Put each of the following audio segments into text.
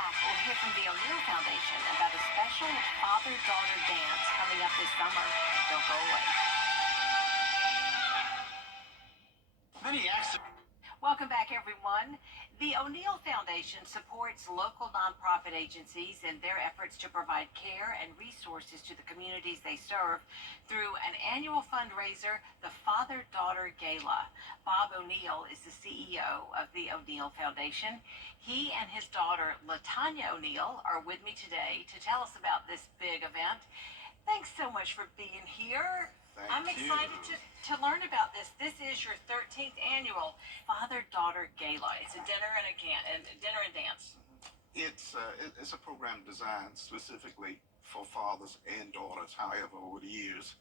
back, we'll hear from the O'Neill Foundation about a special father-daughter dance coming up this summer. Don't go away. Welcome back, everyone. The O'Neill Foundation supports local nonprofit agencies in their efforts to provide care and resources to the communities they serve through an annual fundraiser, the Father-Daughter Gala. Bob O'Neill is the CEO of the O'Neill Foundation. He and his daughter, LaTanya O'Neill, are with me today to tell us about this big event. Thanks so much for being here. I'm excited to learn about this. This is your 13th annual Father-Daughter Gala. It's a dinner and dinner and dance. It's a program designed specifically for fathers and daughters. However, over the years,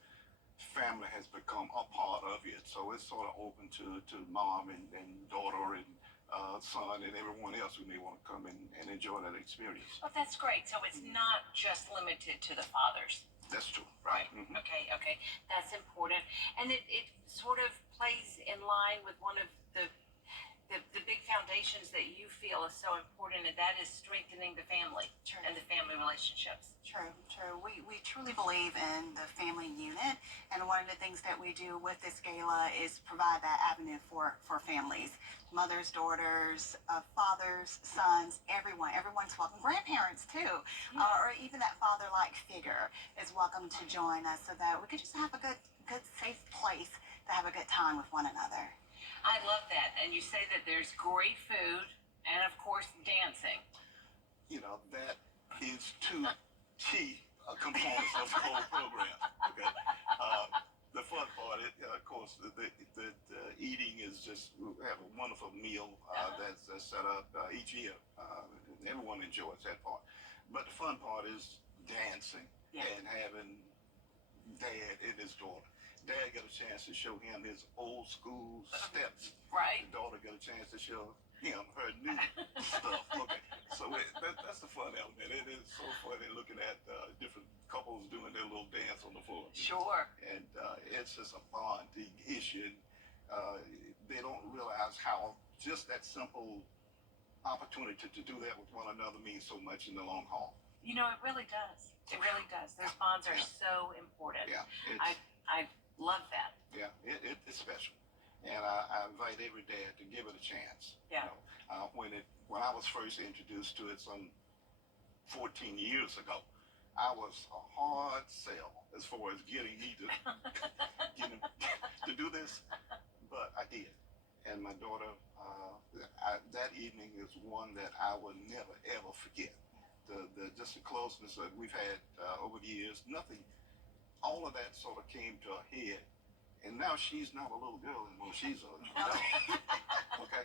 family has become a part of it. So it's sort of open to mom and daughter and son and everyone else who may want to come and enjoy that experience. Oh, that's great. So it's not just limited to the fathers. That's true. Right. Mm-hmm. Okay. That's important. And it sort of plays in line with one of the big foundations that you feel is so important, and that is strengthening the family and the family relationships. True. We truly believe in the family unit, and one of the things that we do with this gala is provide that avenue for families, mothers, daughters, fathers, sons, everyone's welcome. Grandparents too, or even that father-like figure is welcome to join us, so that we could just have a good safe place to have a good time with one another. I love that. And you say that there's great food and, of course, dancing. You know, that is two key components of the whole program. Okay. The fun part, of course, the eating is just, we have a wonderful meal that's set up each year. Everyone enjoys that part. But the fun part is dancing and having Dad and his daughter. Dad got a chance to show him his old school steps. Right. The daughter got a chance to show him her new stuff. Okay. So that's the fun element. It is so funny looking at different couples doing their little dance on the floor. Sure. And it's just a bonding issue. They don't realize how just that simple opportunity to do that with one another means so much in the long haul. You know, it really does. It really does. Those bonds are so important. Yeah. I love that. Yeah, it's special, and I invite every dad to give it a chance. Yeah. You know, when I was first introduced to it some 14 years ago, I was a hard sell as far as getting me to do this, but I did, and my daughter. That evening is one that I will never ever forget. Just the closeness that we've had over the years. Nothing. All of that sort of came to a head, and now she's not a little girl anymore. She's a adult. Okay,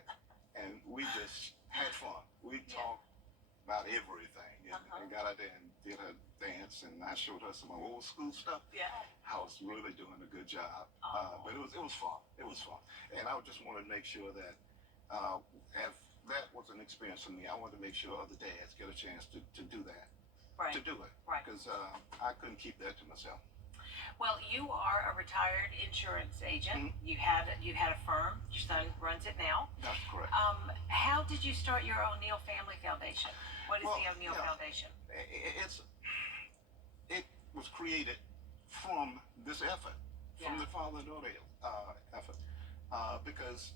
and we just had fun. We talked about everything, and got out there and did her dance, and I showed her some old school stuff. Yeah, I was really doing a good job, but it was fun. It was fun, and I just wanted to make sure that if that was an experience for me, I wanted to make sure other dads get a chance to do that. right. To do it, Right. because I couldn't keep that to myself. Well, you are a retired insurance agent. Mm-hmm. You had a firm. Your son runs it now. That's correct. How did you start your O'Neill Family Foundation? What is the O'Neill Foundation? It was created from this effort, from the father-daughter effort, because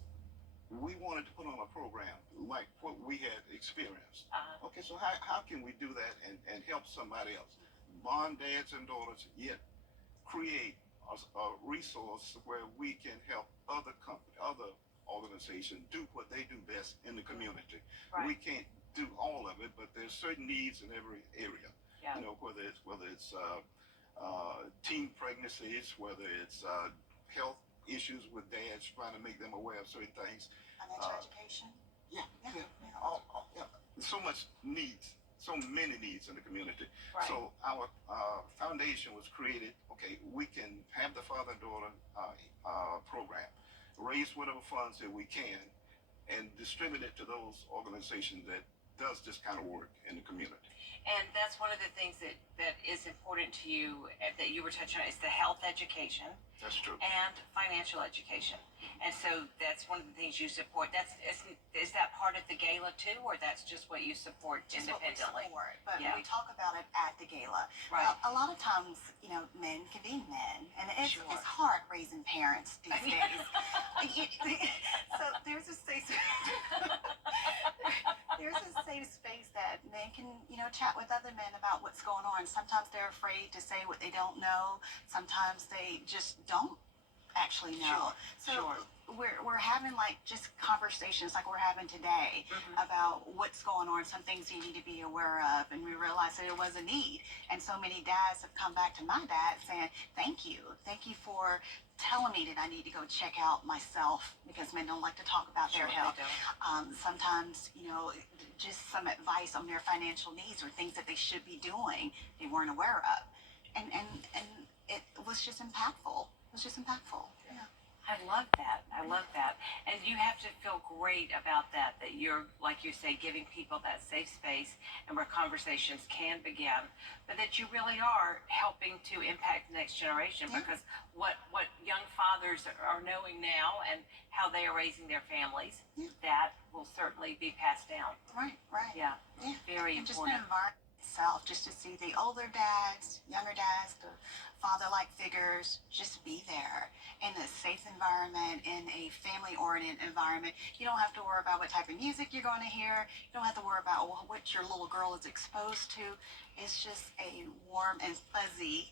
we wanted to put on a program like what we had experienced. Okay, so how can we do that and help somebody else? Bond dads and daughters, yet create a resource where we can help other organizations do what they do best in the community. Right. We can't do all of it, but there's certain needs in every area. Yeah. You know, whether it's teen pregnancies, whether it's health issues with dads, trying to make them aware of certain things. Financial education. Yeah. So much needs. So many needs in the community. Right. So our foundation was created. Okay, we can have the father-daughter program, raise whatever funds that we can, and distribute it to those organizations that does this kind of work in the community. And that's one of the things that is important to you that you were touching on is the health education That's true. and financial education. And so that's one of the things you support. Is that part of the gala too, or that's just what you support Just what we independently? support, but Yeah. we talk about it at the gala. Right. A lot of times, men can be men, and Sure. it's hard raising parents these days. So there's a safe space that men can, chat with other men about what's going on. Sometimes they're afraid to say what they don't know. Sometimes they just don't actually know. Sure. So we're having like just conversations like we're having today about what's going on, some things you need to be aware of, and we realized that there was a need. And so many dads have come back to my dad saying, thank you for telling me that I need to go check out myself, because men don't like to talk about their Sure, health. they don't. Sometimes, just some advice on their financial needs or things that they should be doing they weren't aware of. And it was just impactful. It was just impactful. Yeah. I love that. I love that. And you have to feel great about that you're, like you say, giving people that safe space and where conversations can begin, but that you really are helping to impact the next generation, Yeah. because what young fathers are knowing now and how they are raising their families, Yeah. that will certainly be passed down. Right. Yeah. Yeah. Very And just the important. environment itself, just to see the older dads, younger dads, the father-like figures, just be there in a safe environment, in a family-oriented environment. You don't have to worry about what type of music you're going to hear. You don't have to worry about what your little girl is exposed to. It's just a warm and fuzzy,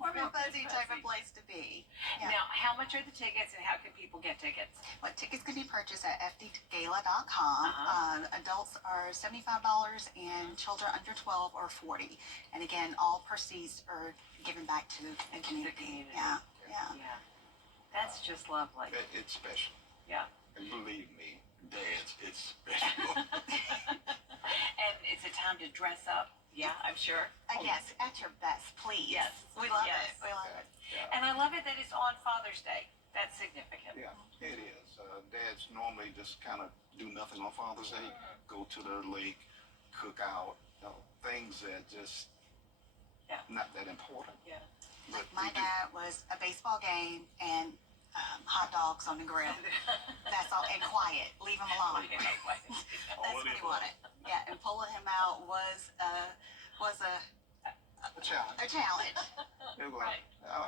warm and fuzzy type of place to be. Yeah. Now, how much are the tickets and how can people get tickets? Well, tickets can be purchased at fdgala.com. Adults are $75 and children under 12 are $40. And again, all proceeds are given back to the community. Yeah. Yeah. That's just lovely. It's special. Yeah. And believe me, dads, it's special. And it's a time to dress up. Yeah, I'm sure. Yes, at your best, please. Yes. We love Yes. it. We love it. Yeah. And I love it that it's on Father's Day. That's significant. Yeah, it is. Dads normally just kind of do nothing on Father's Day, go to the lake, cook out, things that just not that important. Yeah. But My we do. dad was a baseball game and hot dogs on the grill. That's all. And quiet. Leave him alone. That's what he wanted. Yeah, and pulling him out was a A challenge. a challenge. They're going, Right.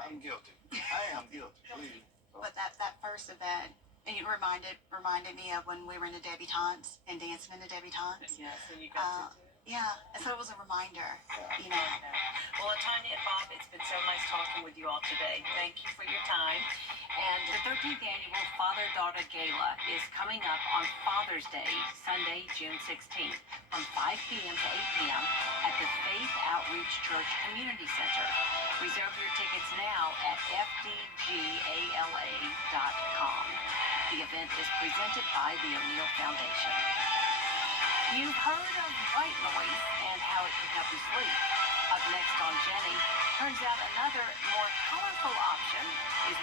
I'm guilty. I am guilty. Please. But that first event, and it reminded me of when we were in the debutantes and dancing in the debutantes. Yes, and you got to do it. Yeah, and so it was a reminder. Well, Tanya and Bob, it's been so nice talking with you all today. Thank you for your time. And the 13th annual Father-Daughter Gala is coming up on Father's Day, Sunday, June 16th, from 5 p.m. to 8 p.m. at the Faith Outreach Church Community Center. Reserve your tickets now at fdgala.com. The event is presented by the O'Neill Foundation. You've heard of white noise and how it can help you sleep. Up next on Jenny, turns out another more colorful option is